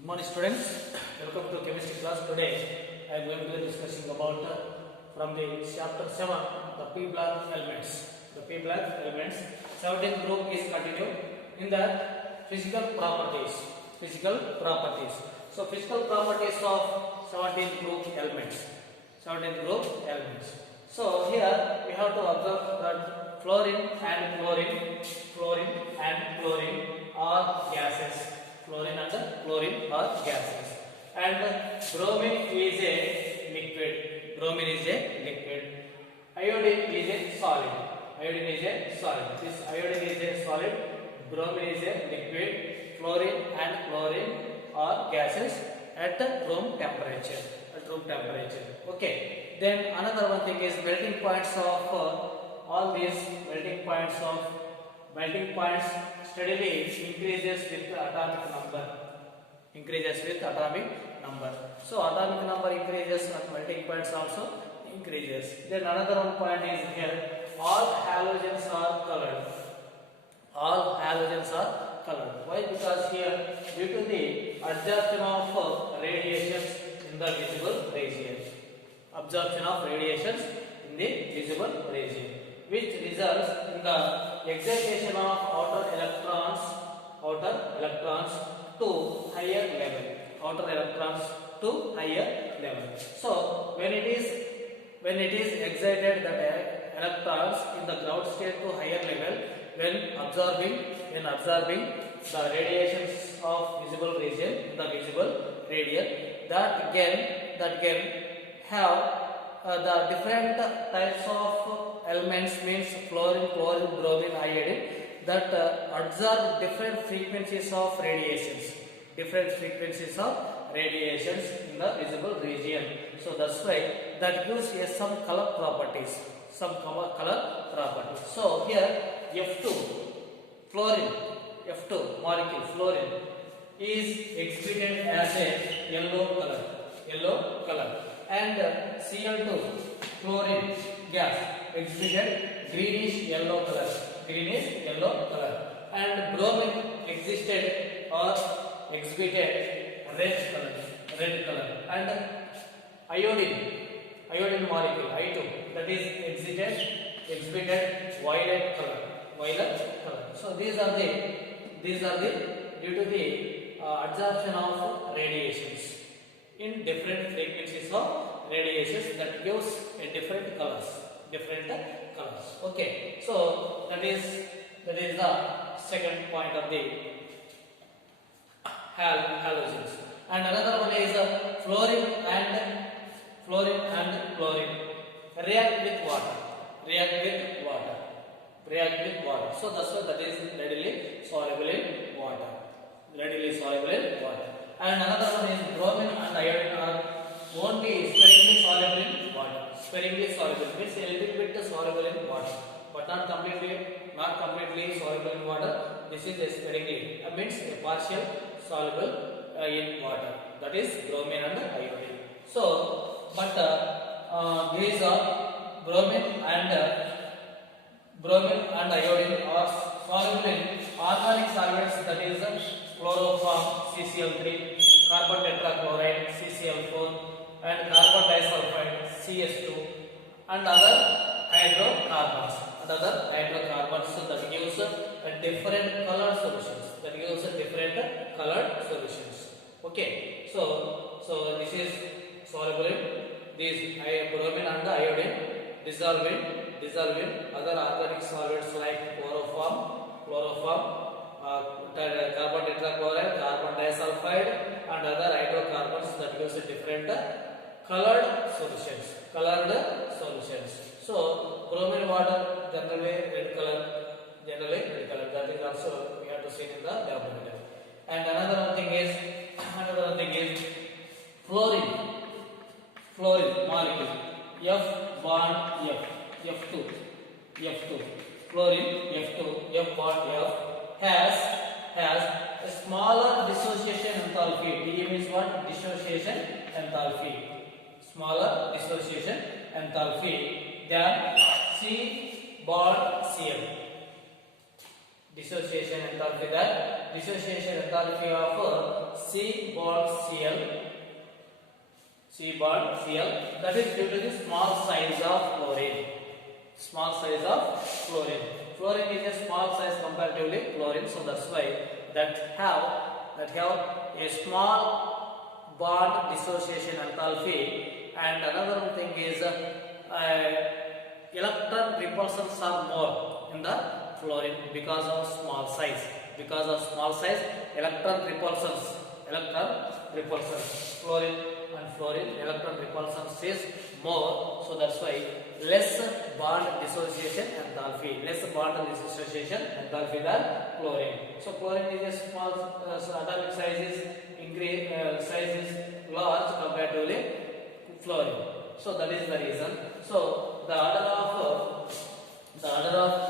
Good morning students, welcome to chemistry class. Today I am going to be discussing about from the chapter 7 the p block elements. The p block elements 17th group is continued in the physical properties. So physical properties of 17th group elements. So here we have to observe that fluorine and chlorine are gases. Fluorine and chlorine are gases, and bromine is a liquid. Iodine is a solid. This iodine is a solid. Bromine is a liquid. Fluorine and chlorine are gases at room temperature. Okay. Then another one thing is melting points of all these melting points steadily increases with atomic number. So atomic number increases and melting points also increases. Then another one point is here, all halogens are colored. Why? Because here due to the absorption of radiations in the visible region. Which results in the excitation of outer electrons to higher level. So when it is excited, that electrons in the ground state to higher level, when absorbing the radiations of visible region, the visible radial, that can have the different types of elements, means fluorine, bromine, iodine, that absorb different frequencies of radiations in the visible region. So that's why that gives us some color properties. So here F2 molecule fluorine is exhibited as a yellow color, and Cl2 chlorine gas exhibited greenish yellow color, and bromine exhibited red color, and iodine molecule I2, that is exhibited violet color. So these are the due to the absorption of radiations in different frequencies of radiations, that gives a different colors. Okay, so that is the second point of the halogens. And another one is fluorine and chlorine react with water. So that's why that is readily soluble in water. And another one is bromine and iodine are only sparingly soluble in water. Means a little bit soluble in water, but not completely soluble in water. This is a sparingly, means a partial soluble in water. That is bromine and iodine. So, but these are bromine and iodine are soluble in organic solvents, that is chloroform CCl3, carbon tetrachloride CCl4, and carbon disulfide CS2, and other hydrocarbons. So that gives a different colored solutions. Okay, so this is soluble in these bromine and iodine, dissolving other organic solvents like chloroform, carbon tetrachloride, carbon disulfide, and other hydrocarbons, that gives a different colored solutions. So bromine water generally red color. That is also we have to see in the laboratory. And another one thing is fluorine molecule F bond F2 fluorine F bond F has a smaller dissociation enthalpy. D means what? Dissociation enthalpy. Smaller dissociation enthalpy than C bond Cl. Dissociation enthalpy of C bond Cl, C bond Cl, that is due to the small size of chlorine. Small size of chlorine. Fluorine is a small size comparatively chlorine, so that's why that have a small bond dissociation enthalpy. And another thing is electron repulsions are more in the fluorine because of small size. Because of small size, electron repulsions, fluorine and fluorine electron repulsions is more, so that's why less bond dissociation enthalpy, than chlorine. So chlorine is a small, so atomic size is large comparatively fluorine. So that is the reason. So the order of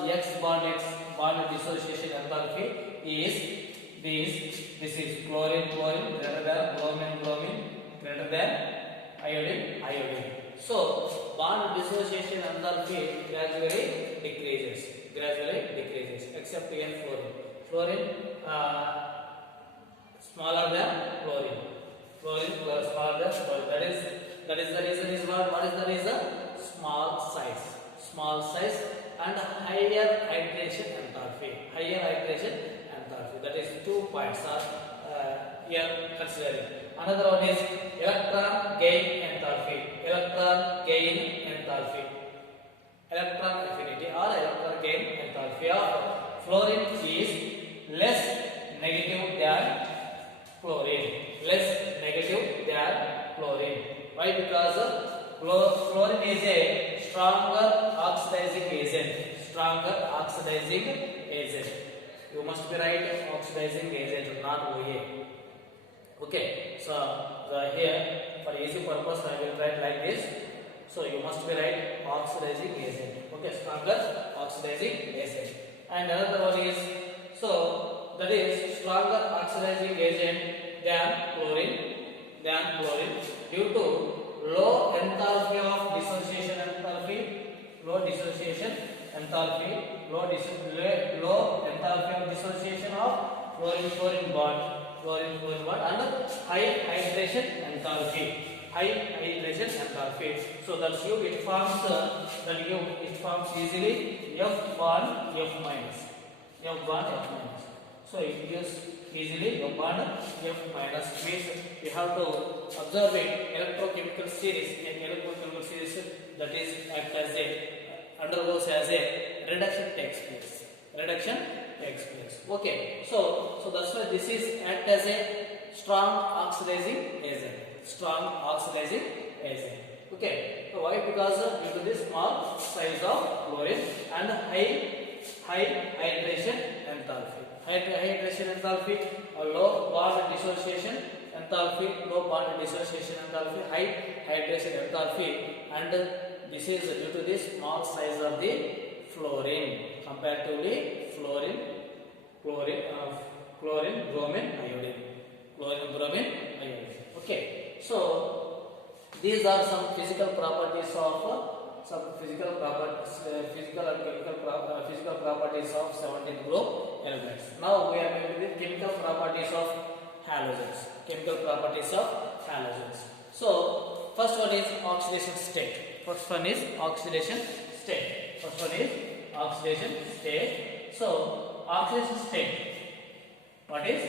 X bond dissociation enthalpy is this is chlorine greater than bromine greater than iodine. So bond dissociation enthalpy gradually decreases except in fluorine smaller than chlorine smaller than fluorine. That is the reason is what is the reason? Small size and higher hydration enthalpy. That is 2 points are here considering. Another one is electron gain enthalpy. Electron affinity or electron gain enthalpy of fluorine is less negative than chlorine. Why? Because fluorine is a stronger oxidizing agent. You must be right, oxidizing agent, not OA. Okay, so here for easy purpose I will write like this. So you must be right, oxidizing agent. Okay, stronger oxidizing agent. And another one is, so that is stronger oxidizing agent than chlorine due to low enthalpy of dissociation of fluorine bond and high hydration enthalpy. So that's you, it forms easily F bond F minus. So it gives easily F bond F minus, means you have to observe it electrochemical series. In electrochemical series, that is undergoes as a reduction takes place. Okay, so that's why this is act as a strong oxidizing agent. Okay, so why? Because due to this small size of fluorine and high hydration enthalpy, low bond dissociation enthalpy, high hydration enthalpy, and this is due to this small size of the fluorine comparatively chlorine, bromine, iodine. Okay, so these are some physical properties of physical properties of 17th group elements. Now we are going to the chemical properties of halogens. So first one is oxidation state. So oxidation state. What is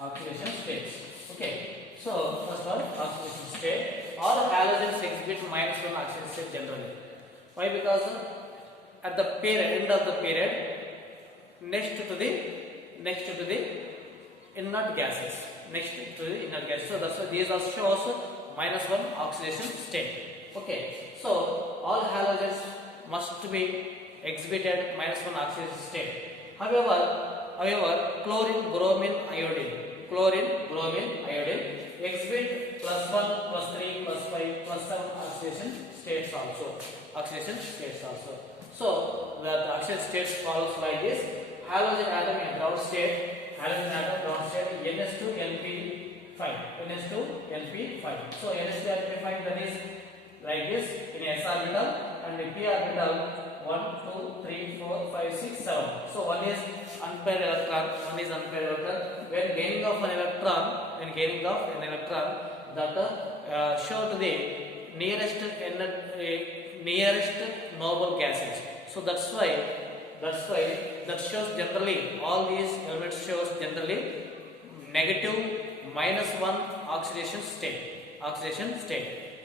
oxidation state? Okay. So first one, oxidation state. All halogens exhibit -1 oxidation state generally. Why? Because at the end of the period, next to the inert gases. So that's why these also shows -1 oxidation state. Okay. So all halogens must be exhibited -1 oxidation state. However, chlorine, bromine, iodine exhibit +1, +3, +5, +7 oxidation states also. So the oxidation states follows like this: halogen atom in ground state, NH2 NP5. So NH2 NP5, that is like this in s orbital, and p orbital 1, 2, 3, 4, 5, 6, 7. So one is unpaired electron, one is unpaired electron. When gaining of an electron, that show to the nearest noble gases. So that's why that shows generally all these elements shows generally negative -1 oxidation state.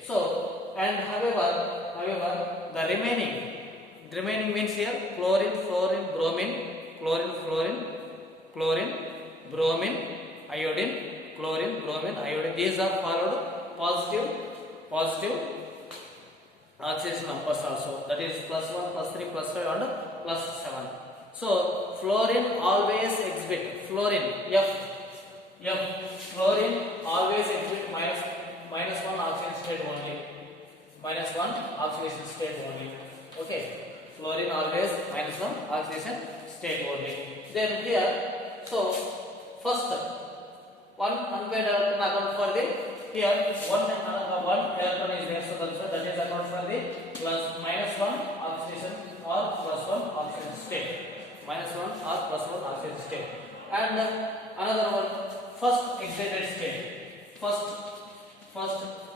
So and however the remaining means here chlorine, fluorine, bromine, iodine, these are followed positive oxidation numbers also, that is +1, +3, +5 and +7. So fluorine always exhibit fluorine always exhibit -1 oxidation state only. -1 oxidation state only. Okay. Fluorine always -1 oxidation state only. Then here, so first one unpaired electron account for the here one electron is there, so that is account for the -1 oxidation or +1 oxidation state. -1 or +1 oxidation state. And another one, first excited state. First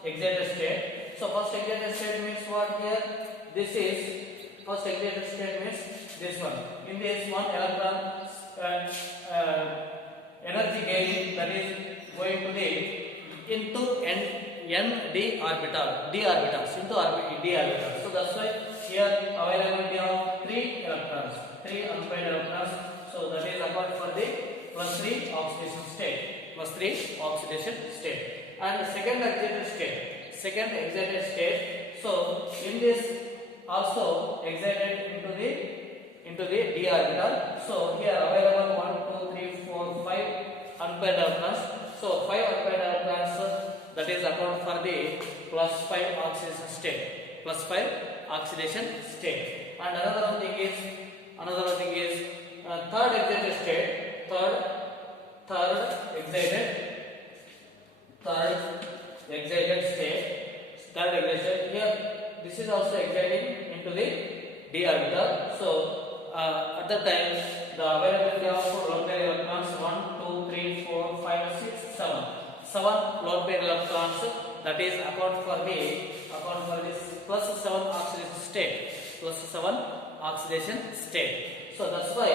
excited state. So first excited state means what here? This is first excited state means this one. In this one electron energy gain, that is going to the into d orbitals into d orbitals. So that's why here availability of 3 unpaired electrons. So that is account for the +3 oxidation state. And second excited state. So in this also excited into the d orbital. So here available 1, 2, 3, 4, 5 unpaired electrons. So 5 unpaired electrons, that is account for the +5 oxidation state. And another thing is third excited state. Third excited state. Here this is also exciting into the d orbital. So at that time the availability of lone pair electrons 1, 2, 3, 4, 5, 6, 7. 7 lone pair electrons, that is account for this +7 oxidation state. So that's why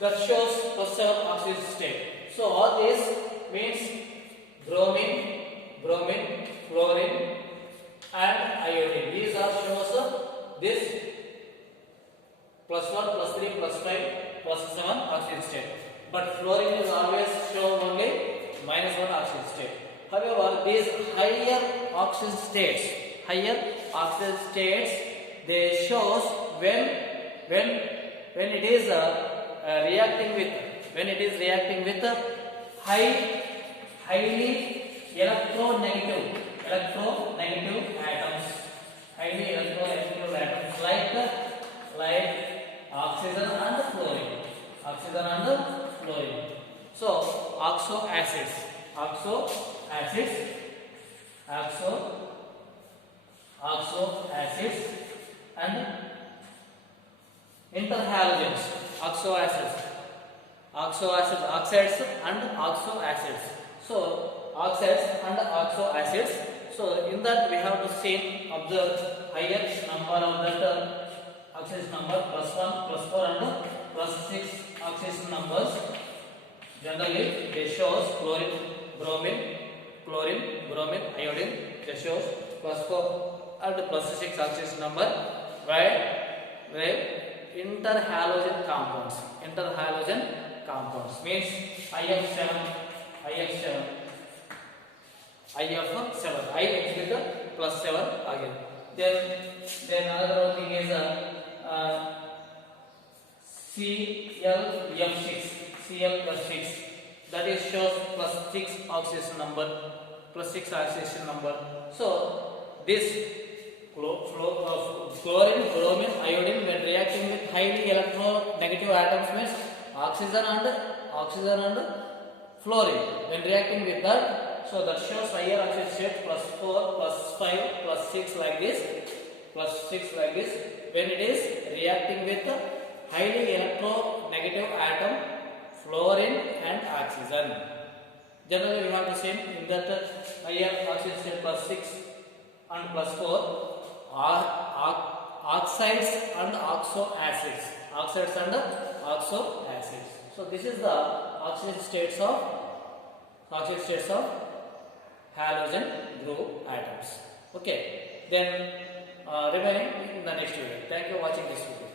that shows +7 oxidation state. So all this means bromine, fluorine and iodine. These are shows this +1, +3, +5, +7 oxidation state. But fluorine is always shown only -1 oxidation state. However, these higher oxidation states, they shows when it is reacting with highly electronegative atoms, like oxygen and fluorine. So oxo acids and interhalogens, oxides and oxo acids. So oxides and oxo acids. So in that we have to observe higher number of that oxidation number +1, +4 and +6 oxidation numbers. Generally they shows chlorine, bromine, iodine. They shows +4 and +6 oxidation number. Where interhalogen compounds means IF7, I exhibit +7 again. Then another thing is Cl+6, that is shows +6 oxidation number. So this chlorine, bromine, iodine when reacting with highly electronegative atoms means oxygen and fluorine. When reacting with that, so that shows higher oxidation state +4, +5, +6 like this. plus 6 like this. When it is reacting with highly electronegative atom fluorine and oxygen. Generally we have the same in that higher oxygen state plus 6 and plus 4 are oxides and oxo acids. Oxides and oxo acids. So this is the oxygen states of halogen group atoms. Okay, then remaining in the next video. Thank you for watching this video.